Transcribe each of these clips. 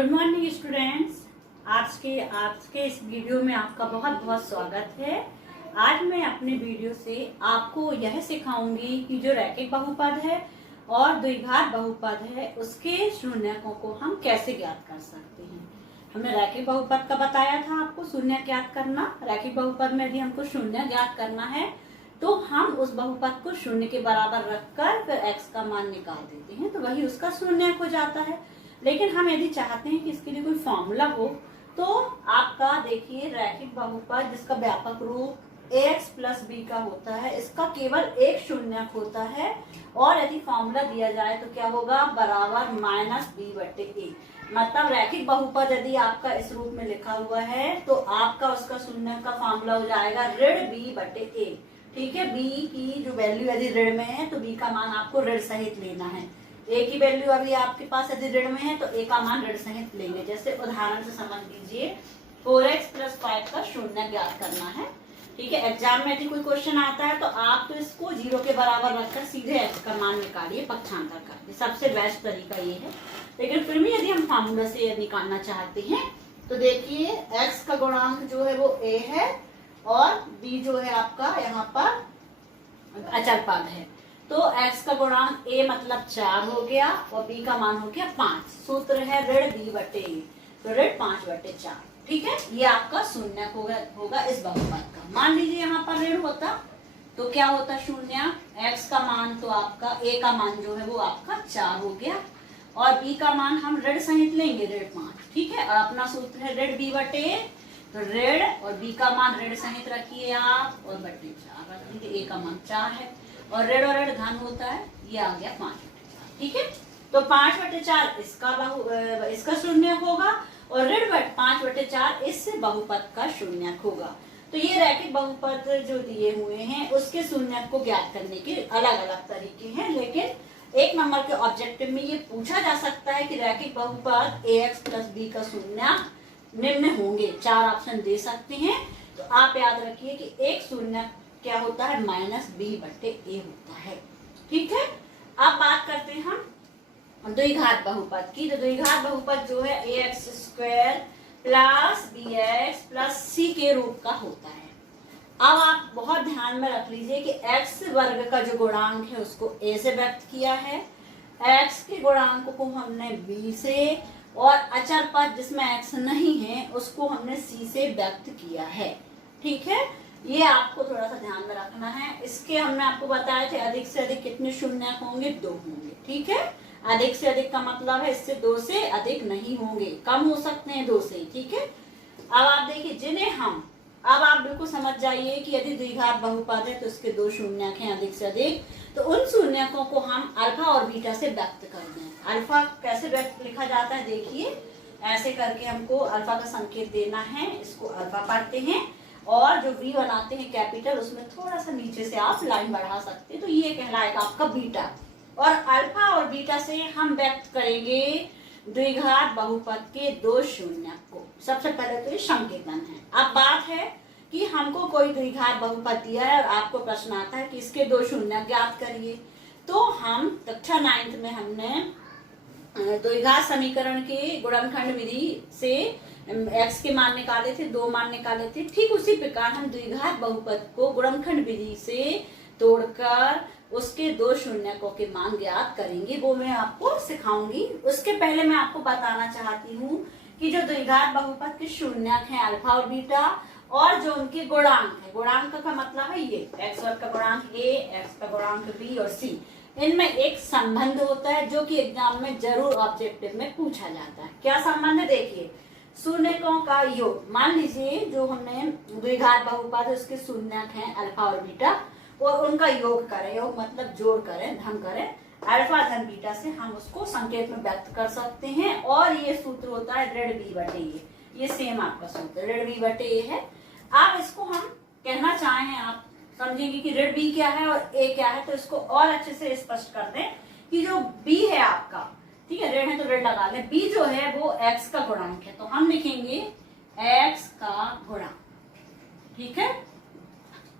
Good morning students. आज के इस वीडियो में आपका बहुत बहुत स्वागत है। आज मैं अपने वीडियो से आपको यह सिखाऊंगी कि जो रैखिक बहुपद है और द्विघात बहुपद है उसके शून्यकों को हम कैसे ज्ञात कर सकते हैं। हमने रैखिक बहुपद का बताया था आपको शून्य ज्ञात करना। रैखिक बहुपद में यदि हमको शून्य ज्ञात करना है तो हम उस बहुपद को शून्य के बराबर रखकर फिर x का मान निकाल देते हैं, तो वही उसका शून्यक हो जाता है। लेकिन हम यदि चाहते हैं कि इसके लिए कोई फॉर्मूला हो तो आपका देखिए रैखिक बहुपद जिसका व्यापक रूप ax प्लस b का होता है, इसका केवल एक शून्यक होता है और यदि फॉर्मूला दिया जाए तो क्या होगा, बराबर माइनस b बटे a। मतलब रैखिक बहुपद यदि आपका इस रूप में लिखा हुआ है तो आपका उसका शून्यक का फॉर्मूला हो जाएगा ऋण b बटे a। ठीक है, b की जो वैल्यू यदि ऋण में है तो b का मान आपको ऋण सहित लेना है। a की वैल्यू अभी आपके पास यदि ऋण में है तो a का मान ऋण सहित लेंगे। जैसे उदाहरण से समझ लीजिए 4x प्लस 5 का शून्य ज्ञात करना है। ठीक है, एग्जाम में यदि कोई क्वेश्चन आता है तो आप तो इसको 0 के बराबर रखकर सीधे x का मान निकालिए पक्षांतर करके, सबसे बेस्ट तरीका ये है। लेकिन फिर भी यदि हम फार्मूला से निकालना चाहते हैं तो देखिए x का गुणांक जो है वो a है और b जो है आपका यहाँ पर अचर पद है। तो x का गुणांक a मतलब 4 हो गया और b का मान हो गया 5। सूत्र है ऋण b बटे a, तो ऋण 5 बटे 4। ठीक है, ये आपका शून्यक होगा इस बहुपद का। मान लीजिए यहाँ पर ऋण होता तो क्या होता शून्य, x का मान तो आपका a का मान जो है वो आपका 4 हो गया और b का मान हम ऋण सहित लेंगे ऋण 5। ठीक है, और अपना सूत्र है ऋण b बटे a, तो ऋण और b का मान ऋण सहित रखिए आप और बटे 4 रख लीजिए, a का मान 4 है और ऋण धन होता है, ये आ गया 5 बटे 4। ठीक है, तो 5 बटे 4 इसका शून्यक होगा और ऋण 5 बटे 4 इस बहुपद का शून्यक होगा। तो ये रैखिक बहुपद जो दिए हुए हैं उसके शून्यक को ज्ञात करने के अलग अलग तरीके हैं, लेकिन एक नंबर के ऑब्जेक्टिव में ये पूछा जा सकता है कि रैखिक बहुपद ax प्लस b का शून्यक निम्न होंगे। 4 ऑप्शन दे सकते हैं, तो आप याद रखिए कि एक शून्यक क्या होता है, माइनस b बटे a होता है। ठीक है, अब बात करते हैं हम द्विघात बहुपद की। तो द्विघात बहुपद जो है ax square plus bx plus c के रूप का होता है। अब आप बहुत ध्यान में रख लीजिए कि x वर्ग का जो गुणांक है उसको a से व्यक्त किया है, x के गुणांक को हमने b से और अचर पद जिसमें x नहीं है उसको हमने c से व्यक्त किया है। ठीक है, ये आपको थोड़ा सा ध्यान में रखना है। इसके हमने आपको बताए थे अधिक से अधिक कितने शून्यक होंगे, 2 होंगे। ठीक है, अधिक से अधिक का मतलब है इससे 2 से अधिक नहीं होंगे, कम हो सकते हैं 2 से। ठीक है, अब आप देखिए जिन्हें हम अब आप बिल्कुल समझ जाइए कि यदि द्विघात बहुपद है तो इसके 2 शून्यक हैं अधिक से अधिक, तो उन शून्यकों को हम अल्फा और बीटा से व्यक्त कर दें। अल्फा कैसे व्यक्त लिखा जाता है, देखिए ऐसे करके हमको अल्फा का संकेत देना है, इसको अल्फा पढ़ते हैं और जो v बनाते हैं कैपिटल उसमें थोड़ा सा नीचे से आप लाइन बढ़ा सकते हैं, तो ये कहलाएगा आपका बीटा। और अल्फा और बीटा से हम व्यक्त करेंगे द्विघात बहुपद के 2 शून्यक को। सबसे पहले तो ये संकेतन है। अब बात है कि हमको कोई द्विघात बहुपद दिया है और आपको प्रश्न आता है कि इसके 2 शून्यक ज्ञात करिए, तो हम कक्षा 9th में हमने द्विघात समीकरण के गुणनखंड विधि से x के मान निकाले थे, 2 मान निकाले थे। ठीक उसी प्रकार हम द्विघात बहुपद को गुणनखंड विधि से तोड़कर उसके 2 शून्यकों के मान ज्ञात करेंगे, वो मैं आपको सिखाऊंगी। उसके पहले मैं आपको बताना चाहती हूँ कि जो द्विघात बहुपद के शून्यक हैं अल्फा और बीटा और जो उनके गुणांक है, गुणांक का मतलब है ये x वर्ग का गुणांक a, x का गुणांक b और c, इनमें एक संबंध होता है जो कि एग्जाम में जरूर ऑब्जेक्टिव में पूछा जाता है। क्या संबंध है, देखिए शून्यकों का योग। मान लीजिए जो हमने द्विघात बहुपद है उसके शून्यक हैं अल्फा और बीटा और उनका योग करें, योग मतलब जोड़ करें, धन करें, अल्फा धन बीटा से हम उसको संकेत में व्यक्त कर सकते हैं और ये सूत्र होता है ऋण b बटे a। ये सेम आपका सूत्र ऋण b बटे a है। आप इसको हम कहना चाहें, आप समझेंगे कि ऋण b क्या है और a क्या है, तो इसको और अच्छे से स्पष्ट कर दें कि जो b है आपका, ठीक है, ऋण है तो ऋण लगा लें, b जो है वो x का गुणांक है, तो हम लिखेंगे x का गुणांक। ठीक है,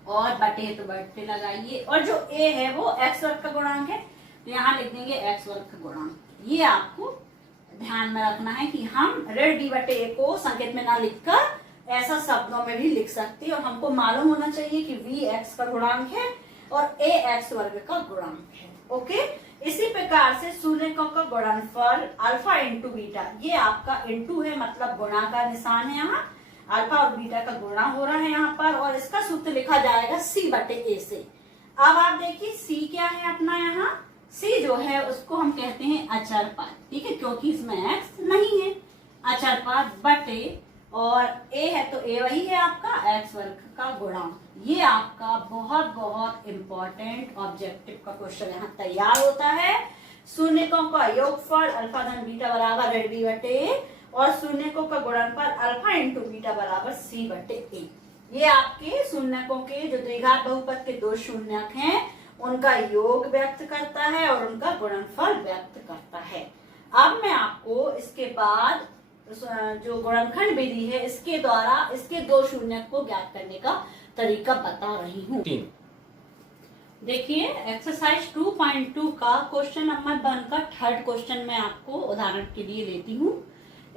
और बटे है तो बटे लगाइए, और जो a है वो x वर्ग का गुणांक है तो यहाँ लिख देंगे x वर्ग का गुणांक। ये आपको ध्यान में रखना है कि हम ऋण b बटे a को संकेत में ना लिखकर ऐसा शब्दों में भी लिख सकते हैं, और हमको मालूम होना चाहिए कि v x का गुणांक है और a x वर्ग का गुणांक है। ओके, इसी प्रकार से शून्यकों का गुणनफल अल्फा इंटू बीटा, ये आपका इंटू है मतलब गुणा का निशान है, यहाँ अल्फा और बीटा का गुणा हो रहा है यहाँ पर, और इसका सूत्र लिखा जाएगा c बटे a से। अब आप देखिए c क्या है अपना, यहाँ c जो है उसको हम कहते हैं अचर पद, ठीक है, क्योंकि इसमें x नहीं है, अचर पद बटे, और a है तो a वही है आपका x वर्ग का गुणांक। ये आपका बहुत बहुत इंपॉर्टेंट ऑब्जेक्टिव का क्वेश्चन यहाँ तैयार होता है। शून्यकों का योगफल अल्फा धन बीटा बराबर ऋण b बटे a, और शून्यकों का गुणनफल अल्फा इंटू बीटा बराबर c बटे a। ये आपके शून्यकों के जो द्विघात बहुपद के दो शून्यक हैं उनका योग व्यक्त करता है और उनका गुणनफल व्यक्त करता है। अब मैं आपको इसके बाद जो गुणनखंड विधि है इसके द्वारा इसके दो शून्यक को ज्ञात करने का तरीका बता रही हूँ। देखिए एक्सरसाइज 2.2 का क्वेश्चन नंबर 1 का थर्ड क्वेश्चन मैं आपको उदाहरण के लिए लेती हूँ।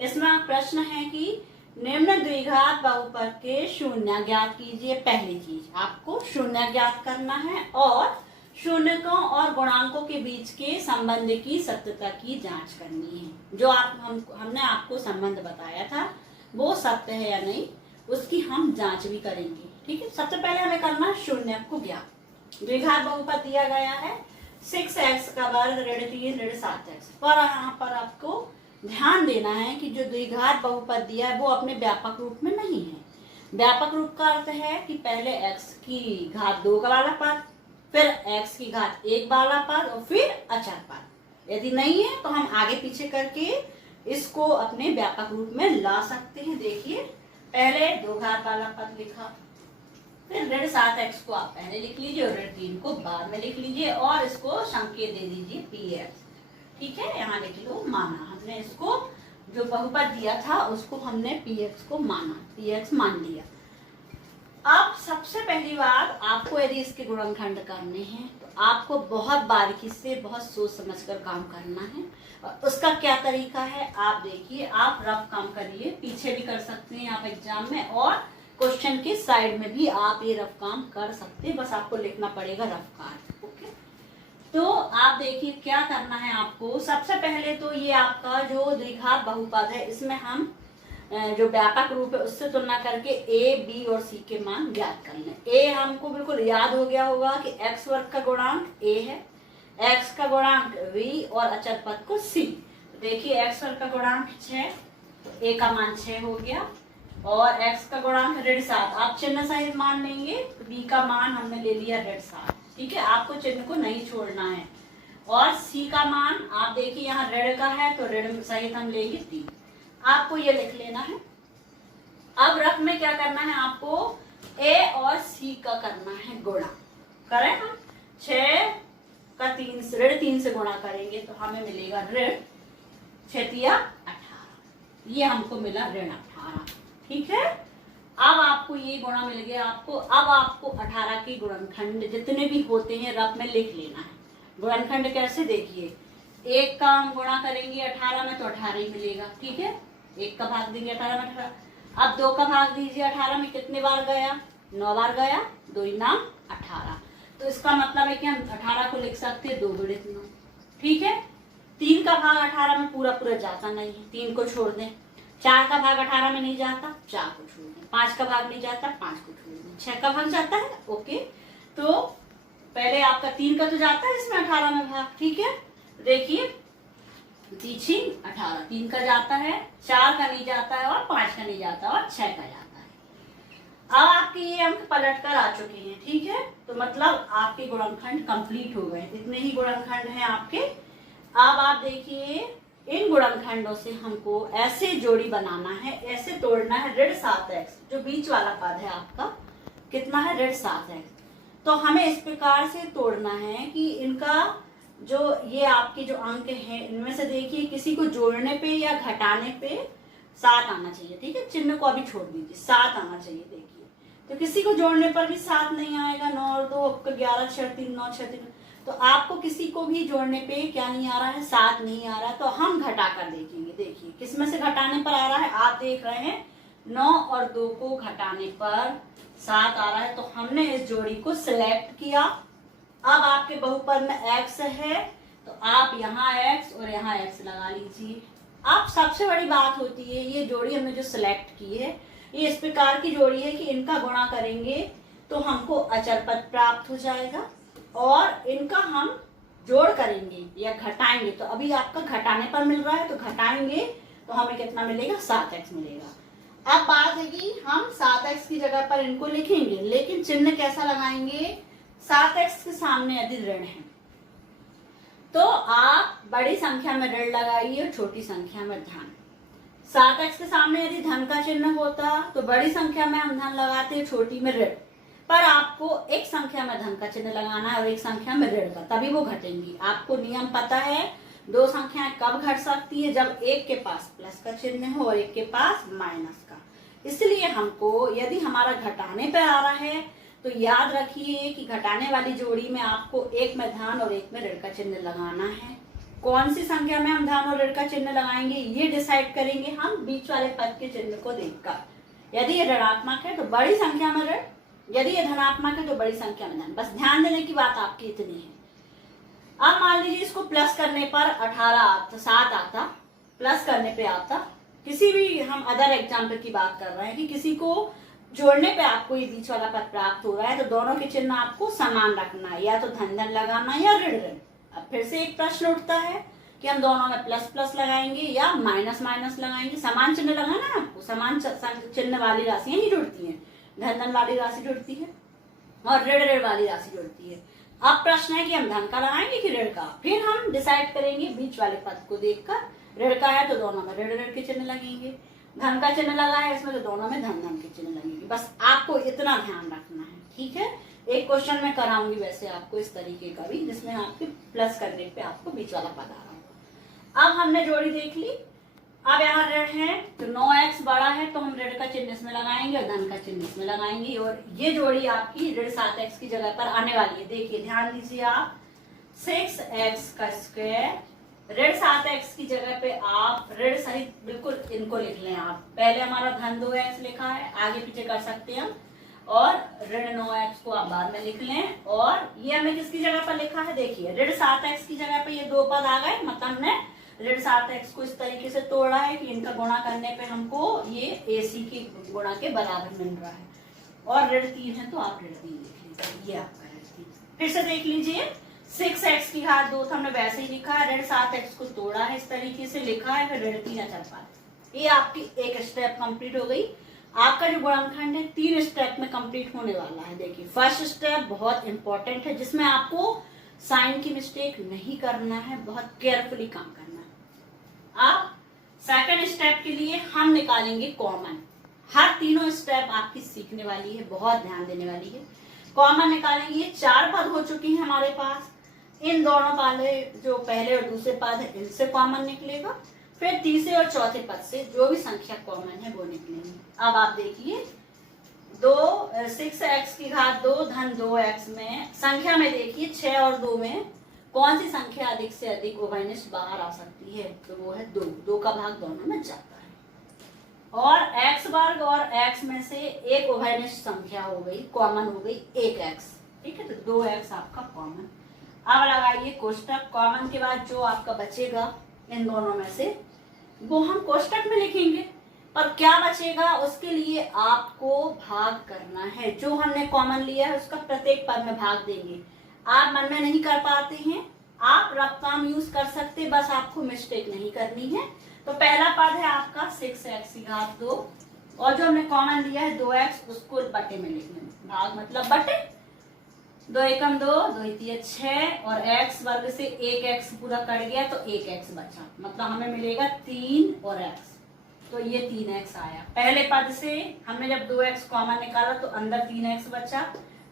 इसमें प्रश्न है कि निम्न द्विघात बहुपद के शून्य ज्ञात कीजिए। पहली चीज आपको शून्य ज्ञात करना है और शून्यकों और गुणांकों के बीच के संबंध की सत्यता की जांच करनी है। जो हमने आपको संबंध बताया था वो सत्य है या नहीं उसकी हम जांच भी करेंगे, ठीक है। सबसे पहले हमें करना है शून्य को ज्ञात। द्विघात बहुपद दिया गया है 6x का वर्ग ऋण 3 ऋण 7x, पर यहाँ पर आपको ध्यान देना है कि जो द्विघात बहुपद दिया है वो अपने व्यापक रूप में नहीं है। व्यापक रूप का अर्थ है कि पहले x की घात 2 का वाला पद, फिर x की घात 1 वाला पद और फिर अचर पद। यदि नहीं है तो हम आगे पीछे करके इसको अपने व्यापक रूप में ला सकते हैं। देखिए पहले 2 घात वाला पद लिखा, फिर ऋण 7x को आप पहले लिख लीजिए और ऋण 3 को बाद में लिख लीजिए और इसको संकेत दे दीजिए px, ठीक है। यहाँ लिख लो माना, हमने इसको जो बहुपद दिया था उसको हमने px को माना, px मान लिया। अब सबसे पहली बात आपको यदि इसके गुणनखंड करने हैं तो आपको बहुत बारीकी से बहुत सोच समझकर काम करना है। और उसका क्या तरीका है आप देखिए, आप रफ काम करिए, पीछे भी कर सकते हैं आप एग्जाम में और क्वेश्चन के साइड में भी आप ये रफ काम कर सकते हैं, बस आपको लिखना पड़ेगा रफ काम। ओके, तो आप देखिए क्या करना है आपको। सबसे पहले तो ये आपका जो द्विघात बहुपद है इसमें हम जो व्यापक रूप है उससे तुलना करके a, b और c के मान ज्ञात कर लें। a हमको बिल्कुल याद हो गया होगा कि x वर्ग का गुणांक a है, x का गुणांक v और अचर पद को c। देखिए x वर्ग का गुणांक 6, a का मान 6 हो गया और x का गुणांक ऋण 7, आप चिन्ह सहित मान लेंगे। तो b का मान हमने ले लिया ऋण 7, ठीक है, आपको चिन्ह को नहीं छोड़ना है। और c का मान आप देखिए यहाँ ऋण का है तो ऋण सहित हम लेंगे 3, आपको ये लिख लेना है। अब रफ में क्या करना है आपको a और c का करना है गुणा। करें हम 6 का 3 से ऋण 3 से गुणा करेंगे तो हमें मिलेगा ऋण 6 तिया 18, ये हमको मिला ऋण 18, ठीक है। अब आपको ये गुणा मिल गया आपको। अब आपको 18 के गुणनखंड जितने भी होते हैं रफ में लिख लेना है। गुणनखंड कैसे, देखिए 1 का हम गुणा करेंगे 18 में तो 18 ही मिलेगा, ठीक है। 1 का भाग देंगे 18 में 18। अब 2 का भाग दीजिए 18 में, कितने बार गया, 9 बार गया, 2 नाम 18, तो इसका मतलब है कि हम 18 को लिख सकते हैं 2 गुणित 9, ठीक है। 3 का भाग 18 में पूरा पूरा जाता नहीं है, 3 को छोड़ दें। 4 का भाग 18 में नहीं जाता, 4 को छोड़ दें। 5 का भाग नहीं जाता, 5 को छोड़ दें। 6 का भाग जाता है, ओके। तो पहले आपका 3 का तो जाता है इसमें 18 में भाग, ठीक है। देखिए पीछे 18, 3 का जाता है, 4 का नहीं जाता है और 5 का नहीं जाता और 6 का जाता है। अब आपके ये अंक पलट कर आ चुके हैं, ठीक है। तो मतलब आपके गुणनखंड कंप्लीट हो गए, इतने ही गुणनखंड हैं आपके। अब आप देखिए इन गुणनखंडों से हमको ऐसे जोड़ी बनाना है, ऐसे तोड़ना है। ऋण 7x जो बीच वाला पद है आपका कितना है, ऋण 7x, तो हमें इस प्रकार से तोड़ना है कि इनका जो ये आपके जो अंक हैं इनमें से देखिए किसी को जोड़ने पे या घटाने पे 7 आना चाहिए, ठीक है। चिन्ह को अभी छोड़ दीजिए, 7 आना चाहिए। देखिए तो किसी को जोड़ने पर भी 7 नहीं आएगा, 9 और 2 11 6 3 9 6 3, तो आपको किसी को भी जोड़ने पे क्या नहीं आ रहा है, 7 नहीं आ रहा है, तो हम घटा कर देखेंगे। देखिए किस में से घटाने पर आ रहा है, आप देख रहे हैं 9 और 2 को घटाने पर 7 आ रहा है, तो हमने इस जोड़ी को सिलेक्ट किया। अब आपके बहुपद में x है, तो आप यहाँ x और यहाँ x लगा लीजिए। अब सबसे बड़ी बात होती है, ये जोड़ी हमने जो सिलेक्ट की है, ये इस प्रकार की जोड़ी है कि इनका गुणा करेंगे तो हमको अचर पद प्राप्त हो जाएगा, और इनका हम जोड़ करेंगे या घटाएंगे, तो अभी आपका घटाने पर मिल रहा है, तो घटाएंगे तो हमें कितना मिलेगा, 7x मिलेगा। अब बात है कि हम 7x की जगह पर इनको लिखेंगे, लेकिन चिन्ह कैसा लगाएंगे, 7x के सामने यदि ऋण है तो आप बड़ी संख्या में ऋण लगाइए और छोटी संख्या में धन। 7x के सामने यदि धन का चिन्ह होता तो बड़ी संख्या में हम धन लगाते, छोटी में ऋण, पर आपको एक संख्या में धन का चिन्ह लगाना है और एक संख्या में ऋण का, तभी वो घटेंगी। आपको नियम पता है, दो संख्याएं कब घट सकती है, जब एक के पास प्लस का चिन्ह हो और एक के पास माइनस का। इसलिए हमको यदि हमारा घटाने पर आ रहा है तो याद रखिए कि घटाने वाली जोड़ी में आपको एक में धन और एक में ऋण का चिन्ह लगाना है। कौन सी संख्या में हम धन और ऋण का चिन्ह लगाएंगे ये डिसाइड करेंगे हम बीच वाले पद के चिन्ह को देखकर। यदि ये ऋणात्मक है तो बड़ी संख्या में ऋण, यदि ये धनात्मक है तो बड़ी संख्या में धन। बस ध्यान देने की बात आपकी इतनी है। अब मान लीजिए इसको प्लस करने पर 18 आता, 7 आता, प्लस करने पे आता। किसी भी हम अदर एग्जाम्पल की बात कर रहे हैं कि किसी को जोड़ने पे आपको ये बीच वाला पद प्राप्त हो रहा है, तो दोनों के चिन्ह आपको समान रखना है, या तो धन धन लगाना या ऋण ऋण। अब फिर से एक प्रश्न उठता है कि हम दोनों में प्लस प्लस लगाएंगे या माइनस माइनस लगाएंगे। समान चिन्ह लगाना है आपको, समान चिन्ह वाली राशियां ही जुड़ती हैं, धन धन वाली राशि जुड़ती है और ऋण ऋण वाली राशि जुड़ती है। अब प्रश्न है कि हम धन का लगाएंगे कि ऋण का, फिर हम डिसाइड करेंगे बीच वाले पद को देखकर। ऋण का है तो दोनों में ऋण ऋण के चिन्ह लगेंगे, धन का चिन्ह लगा है इसमें तो दोनों में धन धन के चिन्ह लगेंगे। बस आपको इतना ध्यान रखना है, ठीक है। एक क्वेश्चन मैं कराऊंगी वैसे आपको इस तरीके का भी, जिसमें आपके प्लस करने पे आपको बीच वाला पद आ रहा होगा। अब हमने जोड़ी देख ली। अब यहाँ ऋण है तो 9x बड़ा है तो हम ऋण का चिन्ह इसमें लगाएंगे और धन का चिन्ह इसमें लगाएंगे, और ये जोड़ी आपकी ऋण 7x की जगह पर आने वाली है। देखिए ध्यान दीजिए आप, 6x का स्क्वायर ऋण 7x की जगह पे आप ऋण सहित बिल्कुल इनको लिख लें आप। पहले हमारा धन 2x लिखा है, आगे पीछे कर सकते हैं हम, और ऋण 9x को आप बाद में लिख लें। और ये हमने किसकी जगह पर लिखा है, देखिए ऋण 7x की जगह पे ये दो पद आ गए, मतलब हमने ऋण 7x को इस तरीके से तोड़ा है कि इनका गुणा करने पे हमको ये AC के गुणा के बराबर मिल रहा है। और ऋण 3 है तो आप ऋण 3 लिख लीजिए, ये आपका ऋण 3। फिर से देख लीजिए, 6x की घात 2 हमने वैसे ही लिखा है, ऋण 7x को तोड़ा है, इस तरीके से लिखा है, फिर ऋण 3 अचर पद। ये आपकी एक स्टेप कंप्लीट हो गई। आपका जो गुणनखंड है 3 स्टेप में कंप्लीट होने वाला है। देखिए फर्स्ट स्टेप बहुत इंपॉर्टेंट है, जिसमें आपको साइन की मिस्टेक नहीं करना है, बहुत केयरफुली काम करना है। अब सेकंड स्टेप के लिए हम निकालेंगे कॉमन। हर तीनों स्टेप आपकी सीखने वाली है, बहुत ध्यान देने वाली है। कॉमन निकालेंगे, ये 4 पद हो चुके हैं हमारे पास। इन दोनों वाले जो पहले और दूसरे पद है इनसे कॉमन निकलेगा, फिर तीसरे और चौथे पद से जो भी संख्या कॉमन है वो निकलेंगे। अब आप देखिए 6x की घात 2 धन 2x में संख्या में देखिए 6 और 2 में कौन सी संख्या अधिक से अधिक उभयनिष्ठ बाहर आ सकती है, तो वो है 2 का भाग दोनों में जाता है। और x वर्ग और x में से एक उभयनिष्ठ संख्या हो गई, कॉमन हो गई 1x, ठीक है, तो 2x आपका कॉमन। अब लगाइए कोष्टक, कॉमन के बाद जो आपका बचेगा इन दोनों में से वो हम कोष्टक में लिखेंगे, पर क्या बचेगा उसके लिए आपको भाग करना है। जो हमने कॉमन लिया है उसका प्रत्येक पद में भाग देंगे। आप मन में नहीं कर पाते हैं, आप रफ काम यूज कर सकते, बस आपको मिस्टेक नहीं करनी है। तो पहला पद है आपका 6x की घात 2, और जो हमने कॉमन लिया है 2x, उसको बटे में लिखना, भाग मतलब बटे, 2 एकम 2, 2 3 6, और x वर्ग से 1x पूरा कट गया तो 1x बचा, मतलब हमें मिलेगा 3 और x, तो ये 3x आया। पहले पद से हमने जब 2x कॉमन निकाला तो अंदर 3x बचा,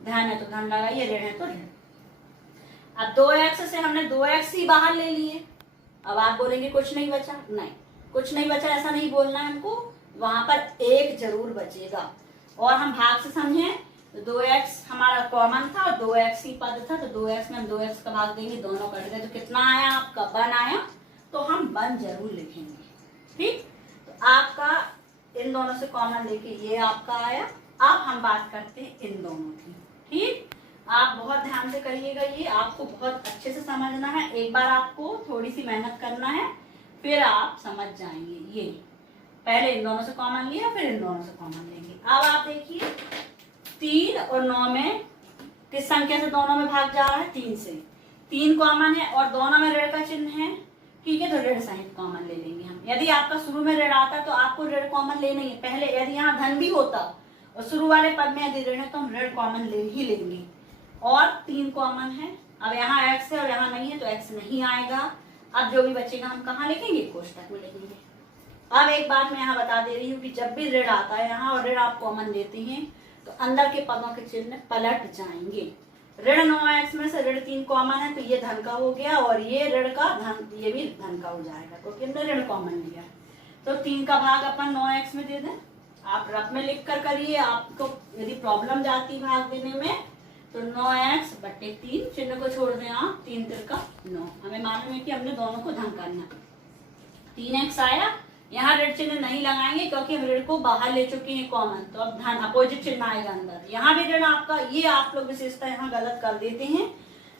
धन है तो धन लगाइए, ऋण है तो ऋण। अब 2x से हमने 2x ही बाहर ले लिए। अब आप बोलेंगे कुछ नहीं बचा, नहीं कुछ नहीं बचा ऐसा नहीं बोलना है हमको, वहां पर 1 जरूर बचेगा। और हम भाग से समझें तो 2x हमारा कॉमन था और 2x ही पद था, तो 2x में हम 2x का भाग देंगे, दोनों कट गए, तो कितना आया आपका 1 आया, तो हम 1 जरूर लिखेंगे। ठीक, तो आपका इन दोनों से कॉमन लेके ये आपका आया। अब हम बात करते हैं इन दोनों की। ठीक, आप बहुत ध्यान से करिएगा, ये आपको बहुत अच्छे से समझना है। एक बार आपको थोड़ी सी मेहनत करना है, फिर आप समझ जाएंगे। ये पहले इन दोनों से कॉमन लिया, फिर इन दोनों से कॉमन लेंगे। अब आप देखिए 3 और 9 में किस संख्या से दोनों में भाग जा रहा है, 3 से। 3 कॉमन है और दोनों में ऋण का चिन्ह है, ठीक है, तो ऋण सहित कॉमन ले लेंगे हम। यदि आपका शुरू में ऋण आता तो आपको ऋण कॉमन लेना ही है पहले। यदि यहाँ धन भी होता और शुरू वाले पद में यदि ऋण है तो हम ऋण कॉमन ले ही लेंगे। और 3 कॉमन है, अब यहाँ x है और यहाँ नहीं है तो x नहीं आएगा। अब जो भी बचेगा हम कहाँ लिखेंगे, कोष्टक में लिखेंगे। अब एक बात मैं यहाँ बता दे रही हूँ कि जब भी ऋण आता है यहाँ और ऋण आप कॉमन लेते हैं तो अंदर के पदों के चिन्ह पलट जाएंगे। ऋण 9x में से ऋण 3 कॉमन है तो ये धन का हो गया और ये ऋण का धन, ये भी धन का हो जाएगा क्योंकि हमने ऋण कॉमन लिया। तो 3 का भाग अपन 9x में दे दें। आप रफ में लिख कर करिए, आपको यदि प्रॉब्लम जाती भाग देने में तो 9x बटे 3, चिन्ह को छोड़ दें आप, 3 तिरका 9। हमें मालूम है कि हमने दोनों को धन करना। 3x आया, यहाँ ऋण चिन्ह नहीं लगाएंगे क्योंकि हम ऋण को बाहर ले चुके हैं कॉमन, तो अब धन अपोजिट चिन्ह आएगा अंदर। यहाँ भी ऋण आपका, ये आप लोग विशेषता यहाँ गलत कर देते हैं।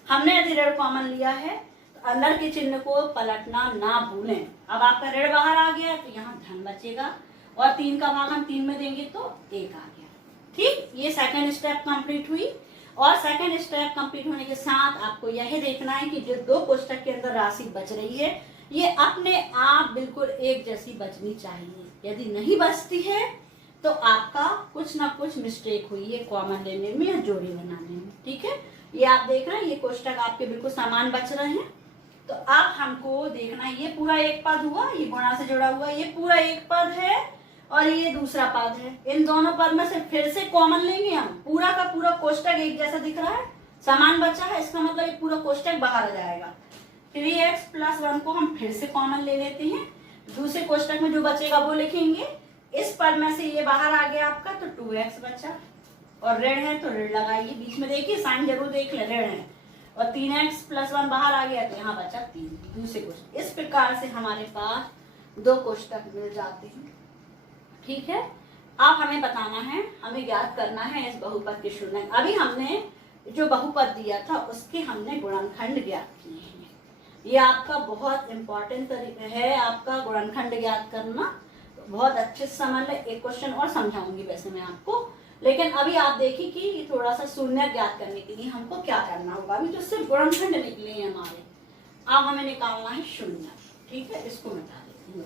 हमने यदि ऋण कॉमन लिया है तो अंदर के चिन्ह को पलटना ना भूलें। अब आपका ऋण बाहर आ गया तो यहाँ धन बचेगा और 3 का भाग हम 3 में देंगे तो 1 आ गया। ठीक, ये सेकंड स्टेप कंप्लीट हुई। और सेकंड स्टेप कंप्लीट होने के साथ आपको यह देखना है कि जो 2 कोष्टक के अंदर राशि बच रही है ये अपने आप बिल्कुल एक जैसी बचनी चाहिए। यदि नहीं बचती है तो आपका कुछ ना कुछ मिस्टेक हुई है कॉमन लेने में या जोड़ी बनाने में। ठीक है, ये आप देख रहे हैं ये कोष्टक आपके बिल्कुल समान बच रहे हैं। तो अब हमको देखना है, ये पूरा एक पद हुआ, ये गुणा से जुड़ा हुआ, ये पूरा एक पद है और ये दूसरा पद है। इन दोनों पद में से फिर से कॉमन लेंगे हम। पूरा का पूरा कोष्टक एक जैसा दिख रहा है, समान बचा है, इसका मतलब ये पूरा कोष्टक बाहर आ जाएगा। 3x + 1 को हम फिर से कॉमन ले लेते हैं। दूसरे कोष्टक में जो बचेगा वो लिखेंगे। इस पद में से ये बाहर आ गया आपका तो 2x बचा और ऋण है तो ऋण लगाइए, बीच में देखिए साइन जरूर देख ले, ऋण है। और 3x + 1 बाहर आ गया तो यहाँ बचा 3 दूसरे कोष्टक। इस प्रकार से हमारे पास 2 कोष्टक मिल जाते हैं। ठीक है, अब हमें बताना है, हमें ज्ञात करना है इस बहुपद के शून्य। अभी हमने जो बहुपद दिया था उसके हमने गुणनखंड ज्ञात किए हैं। ये आपका बहुत इंपॉर्टेंट तरीका है, आपका गुणनखंड ज्ञात करना। बहुत अच्छे से समझ ले। एक क्वेश्चन और समझाऊंगी वैसे मैं आपको, लेकिन अभी आप देखिए कि थोड़ा सा शून्य ज्ञात करने के लिए हमको क्या करना होगा। अभी जो सिर्फ गुणनखंड निकले हैं हमारे, अब हमें निकालना है शून्य। ठीक है, इसको मिटा देते हैं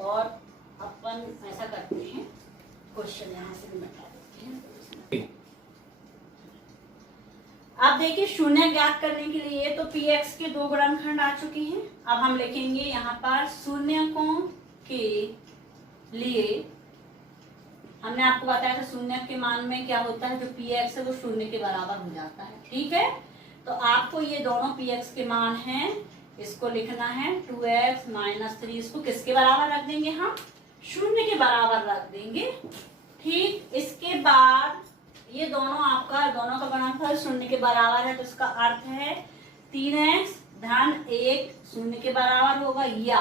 और अपन ऐसा करते हैं, क्वेश्चन यहाँ से भी मिटा देते हैं। अब देखिए शून्य ज्ञात करने के लिए तो px के 2 गुणनखंड आ चुके हैं। अब हम लिखेंगे यहाँ पर शून्यकों के लिए, हमने आपको बताया था शून्य के मान में क्या होता है, जो px है वो शून्य के बराबर हो जाता है। ठीक है, तो आपको ये दोनों px के मान हैं, इसको लिखना है 2x - 3। इसको किसके बराबर रख देंगे हम, शून्य के बराबर रख देंगे। ठीक, इसके बाद ये दोनों दोनों का गुणनफल शून्य के बराबर है तो इसका अर्थ है 3x - 1 शून्य के बराबर होगा या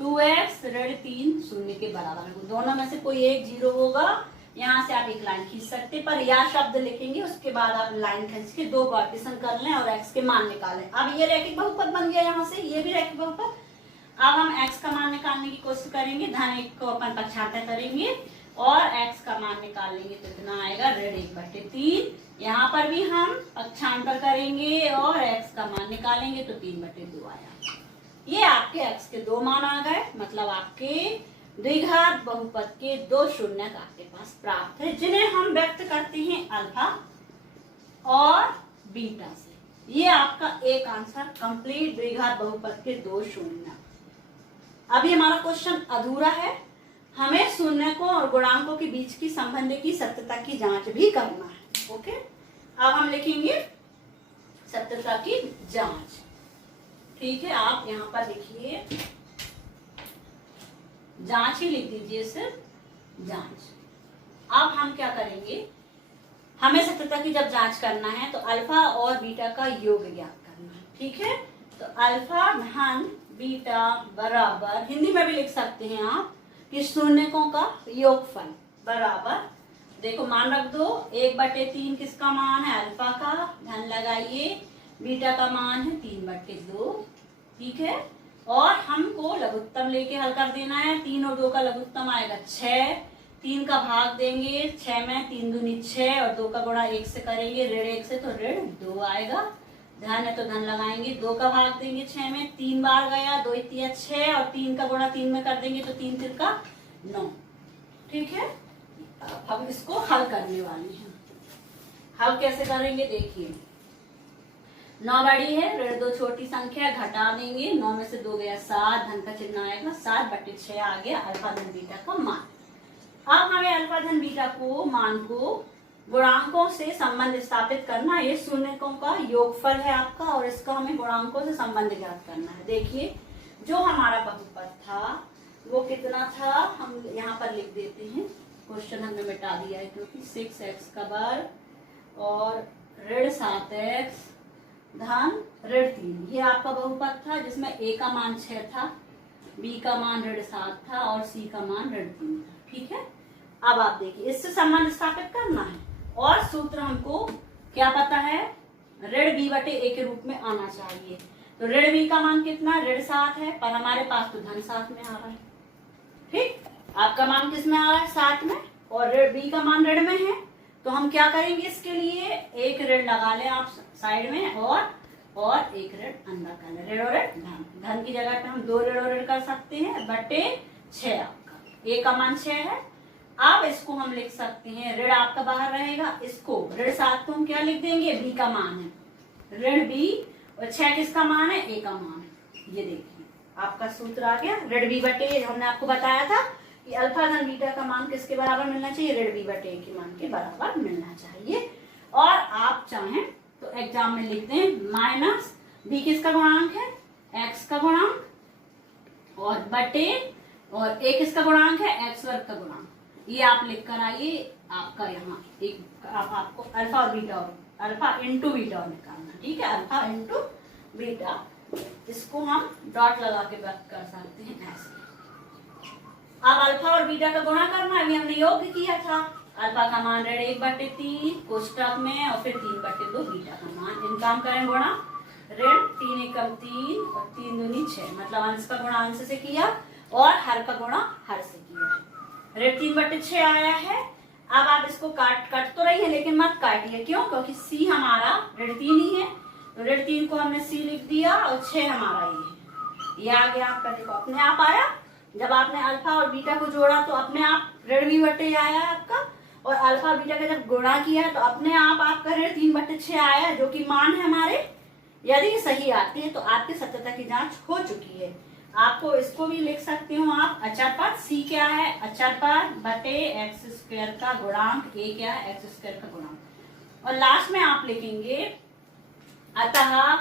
2x - 3 शून्य के बराबर होगा। दोनों में से कोई एक 0 होगा। यहाँ से आप एक लाइन खींच सकते पर या शब्द लिखेंगे, उसके बाद आप लाइन खींच के 2 पार्टीशन कर लें और x के मान निकालें। अब ये रैखिक बहुपद बन गया, यहाँ से ये भी रैखिक बहुपद। अब हम x का मान निकालने की कोशिश करेंगे, धन 1 को अपन पक्षांतर करेंगे और x का मान निकाल लेंगे तो इतना आएगा ऋण 1/3। यहाँ पर भी हम पक्षांतर करेंगे और x का मान निकालेंगे तो 3/2 आया। ये आपके x के 2 मान आ गए, मतलब आपके द्विघात बहुपद के 2 शून्य आपके पास प्राप्त है, जिन्हें हम व्यक्त करते हैं अल्फा और बीटा से। ये आपका एक आंसर कंप्लीट द्विघात बहुपद के 2 शून्य। अभी हमारा क्वेश्चन अधूरा है, हमें शून्यकों और गुणांकों के बीच की संबंध की सत्यता की जांच भी करना है। ओके, अब हम लिखेंगे सत्यता की जांच। ठीक है, आप यहाँ पर लिखिए जांच ही लिख दीजिए, सिर्फ जांच। अब हम क्या करेंगे, हमें सत्यता की जब जांच करना है तो अल्फा और बीटा का योग ज्ञात करना है। ठीक है, तो अल्फा धन बीटा बराबर, हिंदी में भी लिख सकते हैं आप कि शून्यकों का योगफल बराबर, देखो मान रख दो 1/3 किसका मान है, अल्फा का, धन लगाइए, बीटा का मान है 3/2। ठीक है, और हमको लघुत्तम लेके हल कर देना है। 3 और 2 का लघुत्तम आएगा 6, 3 का भाग देंगे 6 में, 3 दूनी 6 और 2 का गुणा 1 से करेंगे, ऋण 1 से तो ऋण 2 आएगा। धन है तो धन लगाएंगे, 2 का भाग देंगे 6 में, 3 बार गया, 2 3 6 और 3 का गुणा 3 में कर देंगे तो 3 3 का 9। ठीक है, हम इसको हल करने वाले हैं। हल कैसे करेंगे देखिए, 9 बड़ी है, ऋण 2 छोटी संख्या, घटा देंगे, 9 में से 2 गया 7, धन का चिन्ह आएगा 7/6 आ गया अल्फा धन बीटा का मान। अब हमें अल्फा धन बीटा को मान को गुणांकों से संबंध स्थापित करना है। ये शून्यकों का योगफल है आपका और इसका हमें गुणांकों से संबंध ज्ञात करना है। देखिए जो हमारा बहुपद था वो कितना था, हम यहाँ पर लिख देते हैं, क्वेश्चन हमने मिटा दिया है क्योंकि 6x का वर्ग और ऋण 7x धन ऋण 3, ये आपका बहुपद था जिसमें a का मान 6 था, b का मान ऋण 7 था और c का मान ऋण 3 था। ठीक है, अब आप देखिए इससे संबंध स्थापित करना है और सूत्र हमको क्या पता है, ऋण b/a के रूप में आना चाहिए। तो ऋण b का मान कितना, ऋण 7 है, पर हमारे पास तो धन 7 में आ रहा है। ठीक, आपका मान किस में आ रहा है, 7 में, और ऋण b का मान ऋण में है, तो हम क्या करेंगे, इसके लिए एक ऋण लगा ले आप साइड में और एक ऋण अंदर कर ले, ऋण और ऋण, धन की जगह पे हम 2 ऋण और ऋण कर सकते हैं बटे 6, आपका a का मान 6 है। अब इसको हम लिख सकते हैं, ऋण आपका बाहर रहेगा, इसको ऋण 7 को हम क्या लिख देंगे, b का मान है, ऋण b, और 6 किसका मान है, a का मान है। ये देखिए आपका सूत्र आ गया, ऋण b/a, हमने आपको बताया था कि अल्फा धन बीटा का मान किसके बराबर मिलना चाहिए, ऋण b/a के मान के बराबर मिलना चाहिए। और आप चाहें तो एग्जाम में लिख दें माइनस b किसका गुणांक है, x का गुणांक, और बटे और a किसका गुणांक है, x वर्ग का गुणांक, ये आप लिख कर आइए। आपका यहाँ एक आपको अल्फा और बीटा, और अल्फा इंटू बीटा और निकालना। ठीक है, अल्फा इंटू बीटा, इसको हम डॉट लगा के व्यक्त कर सकते हैं ऐसे। अब अल्फा और बीटा का गुणा करना है, अभी हमने योग किया था, अल्फा का मान ऋण 1/3 कोष्टक में और फिर 3/2 बीटा का मान, इनका हम करें गुणा, ऋण 3 एकम 3 और 3 दूनी 6, मतलब अंश का गुणा अंश से किया और हर का गुणा हर से किया, ऋण 3/6 आया है। अब आप इसको काट तो रही है लेकिन मत काटिए, क्यों, क्योंकि c हमारा ऋण 3 ही है, तो ऋण 3 को हमने c लिख दिया और 6 हमारा ये आ गया आपका, देखो अपने आप आया। जब आपने अल्फा और बीटा को जोड़ा तो अपने आप ऋण b/a आया आपका, और अल्फा बीटा का जब गुणा किया तो अपने आप आपका ऋण 3/6 आया, जो कि मान है हमारे। यदि सही आती है तो आपकी सत्यता की जांच हो चुकी है। आपको इसको भी लिख सकते हो आप, अचर पद c क्या है, अचर पद बटे x² का गुणांक, a क्या है, x² का गुणांक, और लास्ट में आप लिखेंगे अतः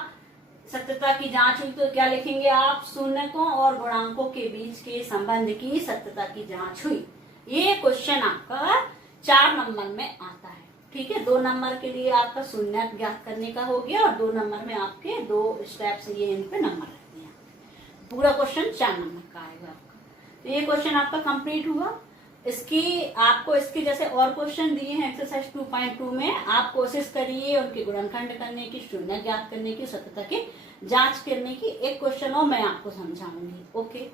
सत्यता की जांच हुई, तो क्या लिखेंगे आप, शून्यकों और गुणांकों के बीच के संबंध की सत्यता की जांच हुई। ये क्वेश्चन आपका 4 नंबर में आता है। ठीक है, 2 नंबर के लिए आपका शून्य ज्ञात करने का हो गया और 2 नंबर में आपके 2 स्टेप्स ये इन पे नंबर रहते हैं। पूरा क्वेश्चन 4 नंबर का आएगा आपका। तो ये क्वेश्चन आपका कंप्लीट हुआ। इसके जैसे और क्वेश्चन दिए हैं एक्सरसाइज 2.2 में, आप कोशिश करिए उनके गुणनखंड करने की, शून्य ज्ञात करने की, सत्यता की जांच करने की। एक क्वेश्चन और मैं आपको समझाऊंगी। ओके।